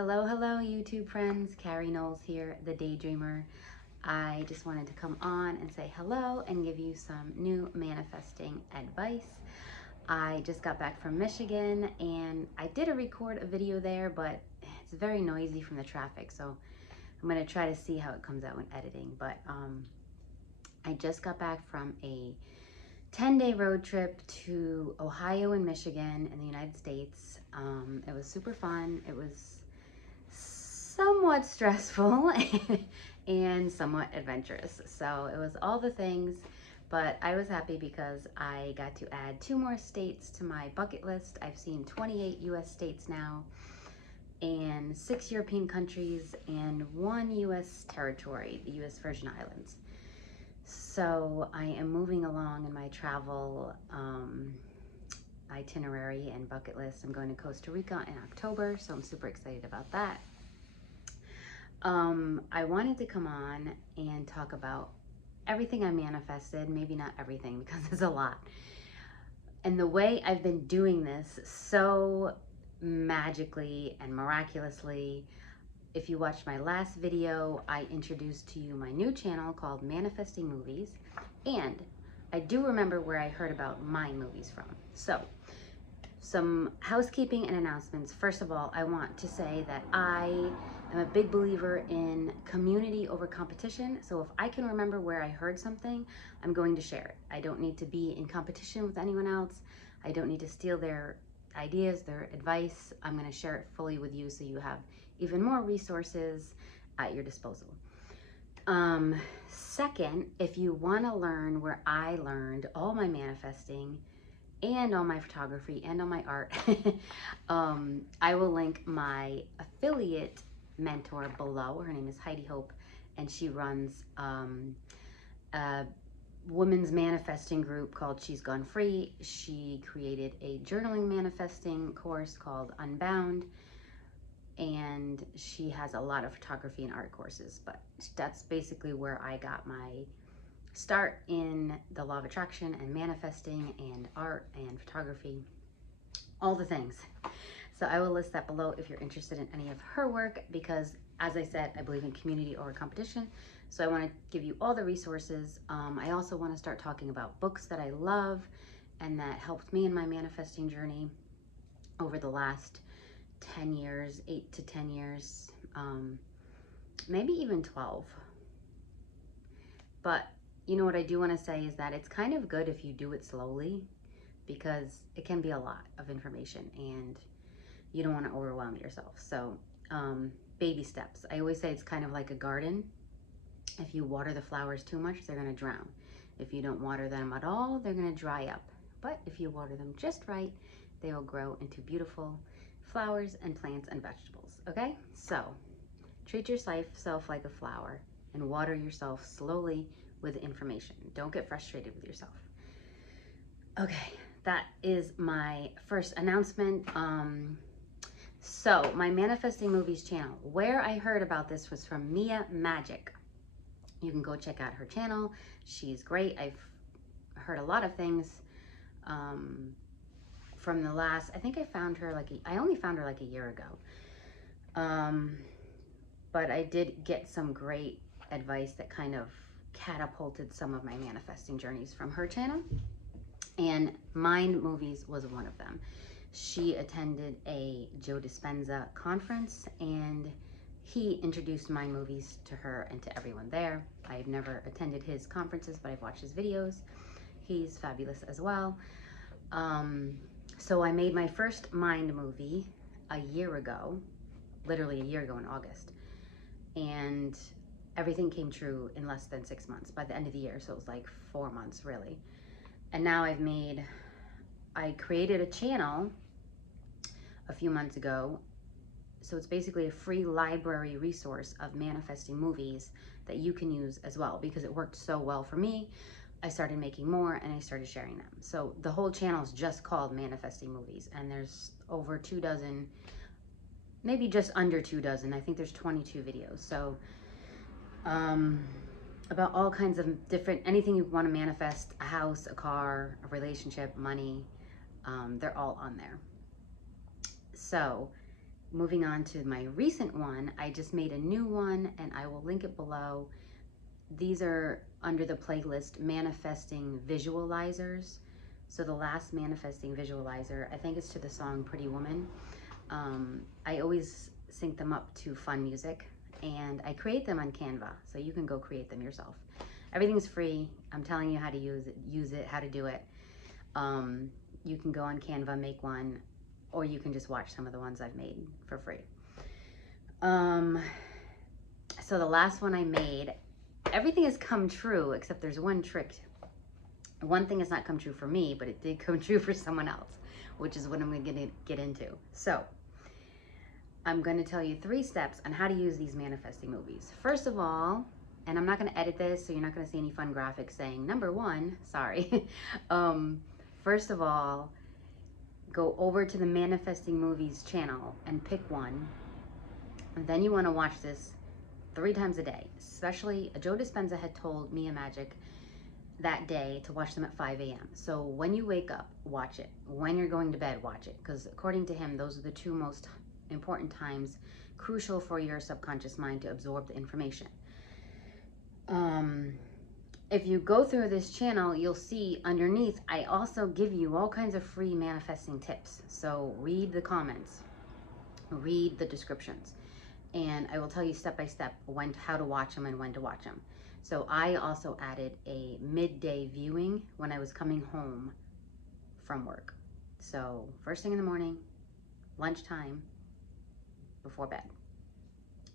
Hello, YouTube friends. Carrie Knowles here, the Daydreamer. I just wanted to come on and say hello and give you some new manifesting advice. I just got back from Michigan and I did record a video there, but it's very noisy from the traffic, so I'm going to try to see how it comes out when editing. But I just got back from a 10-day road trip to Ohio and Michigan in the United States. It was super fun. It was somewhat stressful and somewhat adventurous. So it was all the things, but I was happy because I got to add 2 more states to my bucket list. I've seen 28 US states now, and 6 European countries, and 1 US territory, the US Virgin Islands. So I am moving along in my travel itinerary and bucket list. I'm going to Costa Rica in October, so I'm super excited about that. I wanted to come on and talk about everything I manifested, maybe not everything because there's a lot. And the way I've been doing this so magically and miraculously. If you watched my last video, I introduced to you my new channel called Manifesting Movies. And I do remember where I heard about my movies from. So, some housekeeping and announcements. First of all, I want to say that I am a big believer in community over competition. So if I can remember where I heard something, I'm going to share it. I don't need to be in competition with anyone else. I don't need to steal their ideas, their advice. I'm going to share it fully with you so you have even more resources at your disposal. Second, if you want to learn where I learned all my manifesting and all my photography and all my art, I will link my affiliate mentor below. Her name is Heidi Hope, and she runs a women's manifesting group called She's Gone Free. She created a journaling manifesting course called Unbound, and she has a lot of photography and art courses, but that's basically where I got my start in the law of attraction and manifesting and art and photography, all the things. So I will list that below if you're interested in any of her work, because as I said, I believe in community over competition. So I want to give you all the resources. I also want to start talking about books that I love and that helped me in my manifesting journey over the last 10 years, 8 to 10 years, maybe even 12. But you know what I do want to say is that it's kind of good if you do it slowly, because it can be a lot of information and you don't want to overwhelm yourself. So baby steps. I always say it's kind of like a garden. If you water the flowers too much, they're going to drown. If you don't water them at all, they're going to dry up. But if you water them just right, they will grow into beautiful flowers and plants and vegetables. Okay, so treat yourself like a flower and water yourself slowly with information. Don't get frustrated with yourself. Okay, that is my first announcement. So my Manifesting Movies channel, where I heard about this was from Mia Magic. You can go check out her channel. She's great. I've heard a lot of things from the last, I think I found her I only found her like a year ago. But I did get some great advice that kind of catapulted some of my manifesting journeys from her channel. And Mind Movies was one of them. She attended a Joe Dispenza conference, and he introduced Mind Movies to her and to everyone there. I've never attended his conferences, but I've watched his videos. He's fabulous as well. So I made my first Mind movie a year ago, literally a year ago in August. And everything came true in less than 6 months by the end of the year. So it was like 4 months really. And now I created a channel a few months ago. So it's basically a free library resource of manifesting movies that you can use as well, because it worked so well for me. I started making more and I started sharing them. So the whole channel is just called Manifesting Movies, and there's over 2 dozen, maybe just under 2 dozen. I think there's 22 videos. So about all kinds of different, anything you want to manifest, a house, a car, a relationship, money, they're all on there. So moving on to my recent one, I just made a new one and I will link it below. These are under the playlist Manifesting Visualizers. So the last Manifesting Visualizer, I think it's to the song Pretty Woman. I always sync them up to fun music, and I create them on Canva, so you can go create them yourself. Everything's free. I'm telling you how to use it, how to do it. You can go on Canva, make one, or you can just watch some of the ones I've made for free. So the last one I made, everything has come true except there's one trick. One thing has not come true for me, but it did come true for someone else, which is what I'm going to get into. So I'm going to tell you 3 steps on how to use these manifesting movies. First of all, and I'm not going to edit this, so you're not going to see any fun graphics saying number 1, sorry. First of all, go over to the Manifesting Movies channel and pick one. And then you want to watch this 3 times a day. Especially, Joe Dispenza had told Mia Magic that day to watch them at 5 a.m. So when you wake up, watch it. When you're going to bed, watch it. Because according to him, those are the 2 most important times, crucial for your subconscious mind to absorb the information. If you go through this channel, you'll see underneath, I also give you all kinds of free manifesting tips. So read the comments, read the descriptions, and I will tell you step by step how to watch them and when to watch them. So I also added a midday viewing when I was coming home from work. So first thing in the morning, lunchtime, before bed.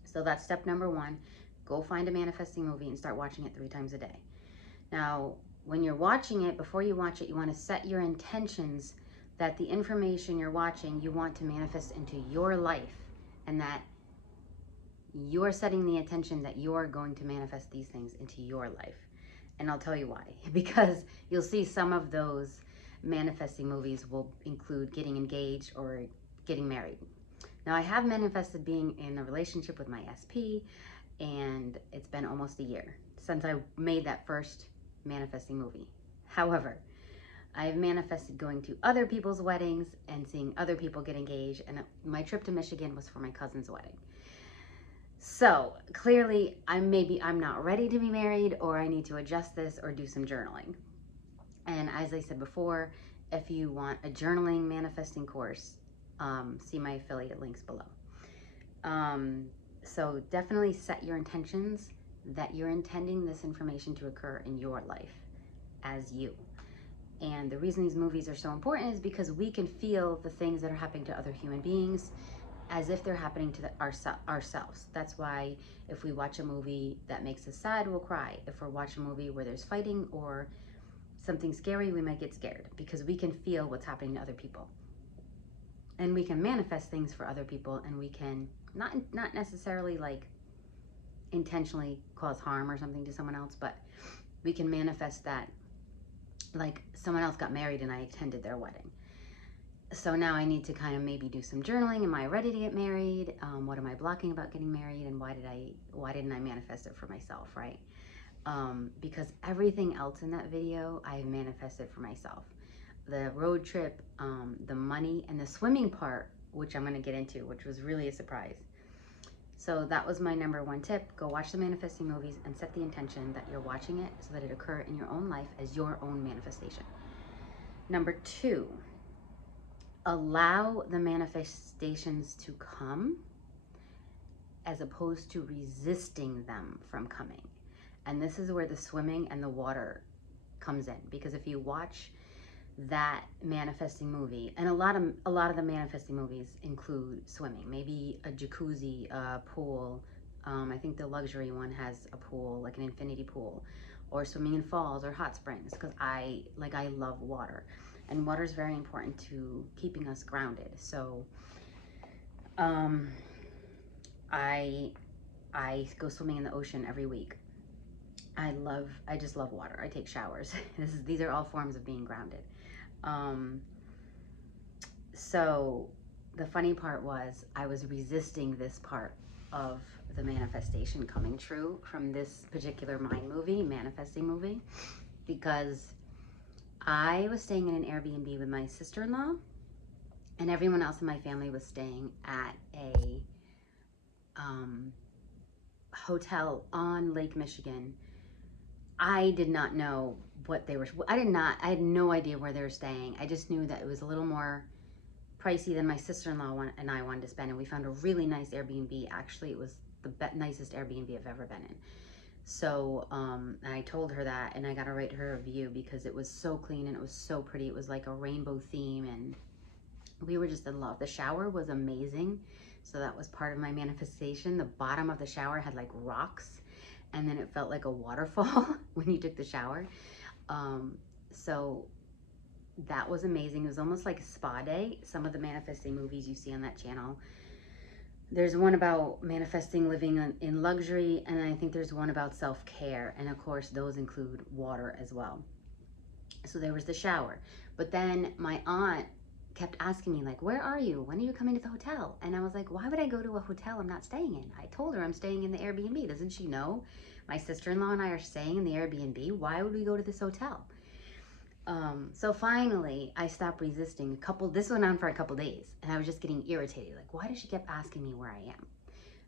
So that's step number 1. Go find a manifesting movie and start watching it 3 times a day. Now, when you're watching it, before you watch it, you want to set your intentions that the information you're watching, you want to manifest into your life, and that you're setting the intention that you're going to manifest these things into your life. And I'll tell you why. Because you'll see some of those manifesting movies will include getting engaged or getting married. Now, I have manifested being in a relationship with my SP, and it's been almost a year since I made that first manifesting movie. However, I've manifested going to other people's weddings and seeing other people get engaged, and my trip to Michigan was for my cousin's wedding. So clearly I'm not ready to be married, or I need to adjust this or do some journaling. And as I said before, if you want a journaling manifesting course, see my affiliate links below. So definitely set your intentions that you're intending this information to occur in your life as you. And the reason these movies are so important is because we can feel the things that are happening to other human beings as if they're happening to ourselves. That's why if we watch a movie that makes us sad, we'll cry. If we're watching a movie where there's fighting or something scary, we might get scared, because we can feel what's happening to other people. And we can manifest things for other people, and we can not necessarily like intentionally cause harm or something to someone else, but we can manifest that, like someone else got married and I attended their wedding. So now I need to kind of maybe do some journaling. Am I ready to get married? What am I blocking about getting married? And why didn't I manifest it for myself, right? Because everything else in that video I manifested for myself. The road trip, the money, and the swimming part, which I'm going to get into, which was really a surprise. So that was my number 1 tip. Go watch the manifesting movies and set the intention that you're watching it so that it occur in your own life as your own manifestation. Number 2, allow the manifestations to come as opposed to resisting them from coming. And this is where the swimming and the water comes in, because if you watch that manifesting movie, and a lot of the manifesting movies include swimming, maybe a jacuzzi, a pool. I think the luxury one has a pool, like an infinity pool, or swimming in falls or hot springs, because I love water, and water is very important to keeping us grounded. So I go swimming in the ocean every week. I just love water. I take showers. These are all forms of being grounded. So the funny part was I was resisting this part of the manifestation coming true from this particular manifesting movie, because I was staying in an Airbnb with my sister-in-law, and everyone else in my family was staying at a hotel on Lake Michigan. I did not know what they were. I had no idea where they were staying. I just knew that it was a little more pricey than my sister-in-law and I wanted to spend, and we found a really nice Airbnb. Actually, it was the nicest Airbnb I've ever been in. So I told her that, and I got to write her a review because it was so clean and it was so pretty. It was like a rainbow theme, and we were just in love. The shower was amazing, so that was part of my manifestation. The bottom of the shower had like rocks, and then it felt like a waterfall when you took the shower. So that was amazing. It was almost like a spa day. Some of the manifesting movies you see on that channel, there's one about manifesting living in luxury, and I think there's one about self-care, and of course those include water as well. So there was the shower, but then my aunt kept asking me, like, where are you? When are you coming to the hotel? And I was like, why would I go to a hotel I'm not staying in? I told her I'm staying in the Airbnb. Doesn't she know my sister-in-law and I are staying in the Airbnb? Why would we go to this hotel? So finally I stopped resisting. This went on for a couple days, and I was just getting irritated. Like, why does she keep asking me where I am?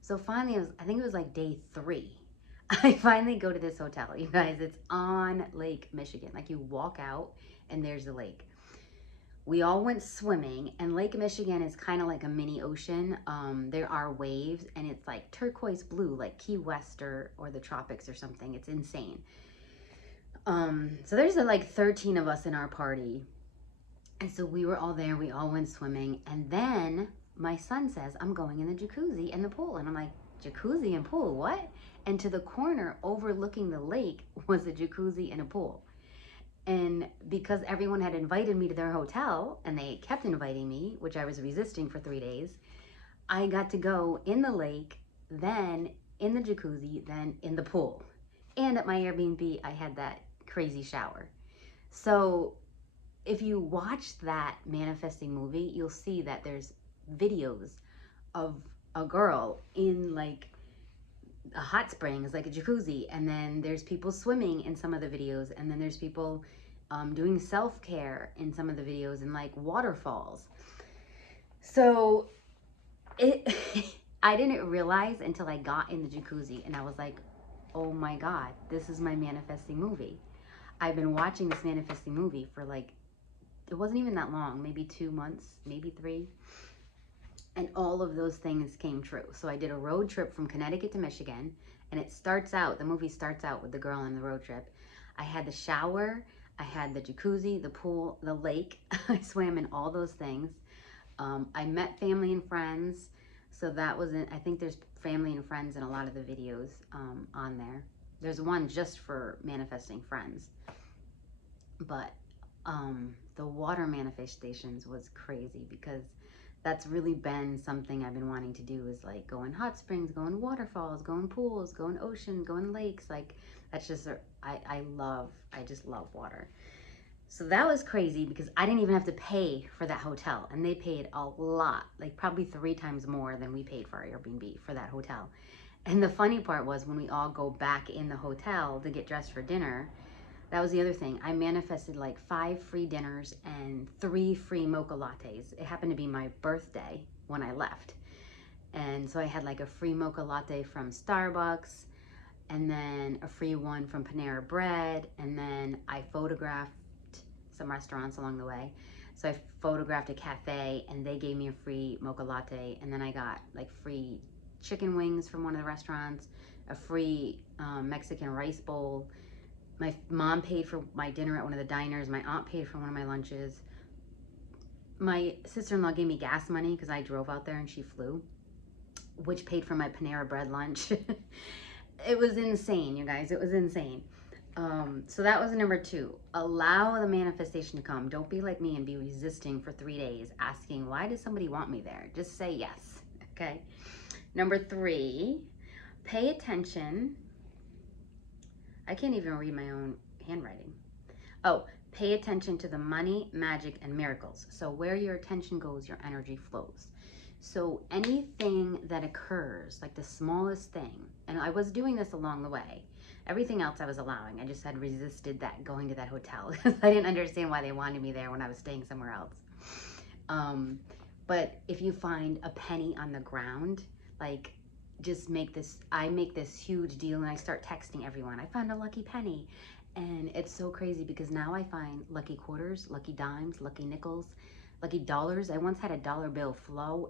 So finally, I think it was like day 3. I finally go to this hotel. You guys, it's on Lake Michigan. Like, you walk out and there's the lake. We all went swimming, and Lake Michigan is kind of like a mini ocean. There are waves, and it's like turquoise blue, like Key West or the tropics or something. It's insane. So there's like 13 of us in our party. And so we were all there. We all went swimming. And then my son says, I'm going in the jacuzzi and the pool. And I'm like, jacuzzi and pool, what? And to the corner overlooking the lake was a jacuzzi and a pool. And because everyone had invited me to their hotel, and they kept inviting me, which I was resisting for 3 days, I got to go in the lake, then in the jacuzzi, then in the pool. And at my Airbnb, I had that crazy shower. So if you watch that manifesting movie, you'll see that there's videos of a girl in like a hot springs, like a jacuzzi, and then there's people swimming in some of the videos, and then there's people doing self-care in some of the videos, and like waterfalls. So I didn't realize until I got in the jacuzzi, and I was like, oh my God, this is my manifesting movie. I've been watching this manifesting movie for like, it wasn't even that long, maybe 2 months, maybe 3. And all of those things came true. So I did a road trip from Connecticut to Michigan, and the movie starts out with the girl on the road trip. I had the shower, I had the jacuzzi, the pool, the lake. I swam in all those things. I met family and friends. So that was I think there's family and friends in a lot of the videos on there. There's one just for manifesting friends. But the water manifestations was crazy, because that's really been something I've been wanting to do, is like go in hot springs, go in waterfalls, go in pools, go in ocean, go in lakes. Like, that's just, I just love water. So that was crazy, because I didn't even have to pay for that hotel, and they paid a lot, like probably 3 times more than we paid for our Airbnb for that hotel. And the funny part was, when we all go back in the hotel to get dressed for dinner, that was the other thing. I manifested like 5 free dinners and 3 free mocha lattes. It happened to be my birthday when I left. And so I had like a free mocha latte from Starbucks, and then a free one from Panera Bread. And then I photographed some restaurants along the way. So I photographed a cafe, and they gave me a free mocha latte. And then I got like free chicken wings from one of the restaurants, a free Mexican rice bowl. My mom paid for my dinner at one of the diners. My aunt paid for one of my lunches. My sister-in-law gave me gas money because I drove out there and she flew, which paid for my Panera Bread lunch. It was insane, you guys. It was insane. So that was number 2. Allow the manifestation to come. Don't be like me and be resisting for 3 days, asking, why does somebody want me there? Just say yes, okay? Number 3, pay attention. I can't even read my own handwriting. Oh, pay attention to the money, magic, and miracles. So where your attention goes, your energy flows. So anything that occurs, like the smallest thing, and I was doing this along the way. Everything else I was allowing. I just had resisted that, going to that hotel, because I didn't understand why they wanted me there when I was staying somewhere else. But if you find a penny on the ground, like, just I make this huge deal and I start texting everyone, I found a lucky penny. And it's so crazy because now I find lucky quarters, lucky dimes, lucky nickels, lucky dollars. I once had a dollar bill fly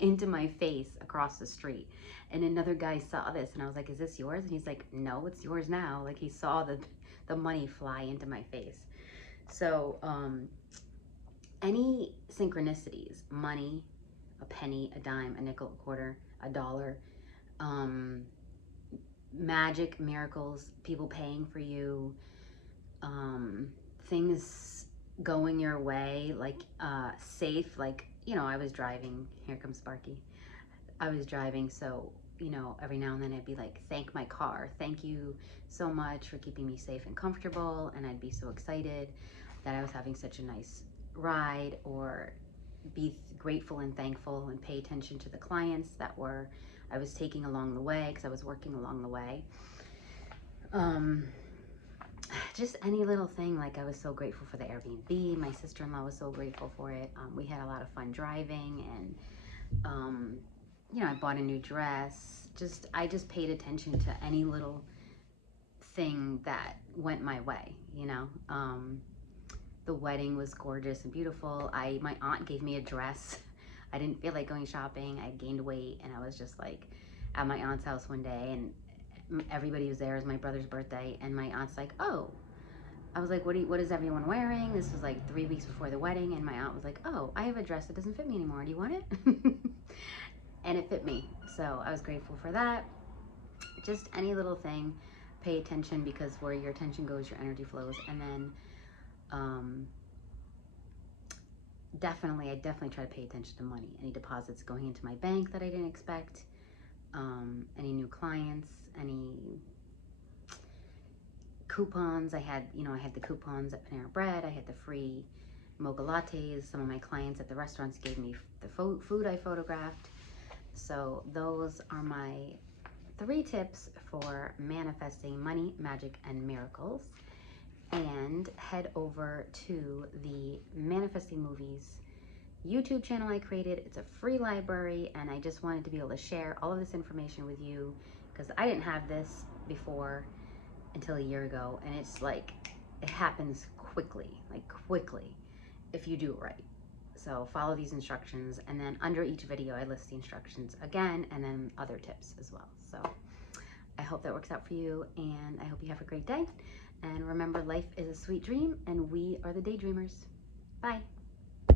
into my face across the street. And another guy saw this and I was like, is this yours? And he's like, no, it's yours now. Like, he saw the money fly into my face. So, any synchronicities, money, a penny, a dime, a nickel, a quarter, a dollar, magic, miracles, people paying for you, things going your way, like safe, like, I was driving, here comes Sparky. I was driving, so, every now and then I'd be like, thank my car, thank you so much for keeping me safe and comfortable, and I'd be so excited that I was having such a nice ride, or be grateful and thankful and pay attention to the clients that I was taking along the way, because I was working along the way. Just any little thing, like I was so grateful for the Airbnb. My sister-in-law was so grateful for it. We had a lot of fun driving, and I bought a new dress. I just paid attention to any little thing that went my way. The wedding was gorgeous and beautiful. My aunt gave me a dress. I didn't feel like going shopping. I gained weight, and I was just like at my aunt's house one day, and everybody was there. It was my brother's birthday, and my aunt's like, oh. I was like, what is everyone wearing? This was like 3 weeks before the wedding, and my aunt was like, oh, I have a dress that doesn't fit me anymore. Do you want it? And it fit me. So I was grateful for that. Just any little thing, pay attention, because where your attention goes, your energy flows. And then I definitely try to pay attention to money. Any deposits going into my bank that I didn't expect, any new clients, any coupons. I had the coupons at Panera Bread. I had the free mocha lattes. Some of my clients at the restaurants gave me the food I photographed. So those are my 3 tips for manifesting money, magic, and miracles. And head over to the Manifesting Movies YouTube channel I created. It's a free library, and I just wanted to be able to share all of this information with you, because I didn't have this before until a year ago, and it's like, it happens quickly, if you do it right. So follow these instructions, and then under each video I list the instructions again, and then other tips as well. So I hope that works out for you, and I hope you have a great day. And remember, life is a sweet dream, and we are the daydreamers. Bye.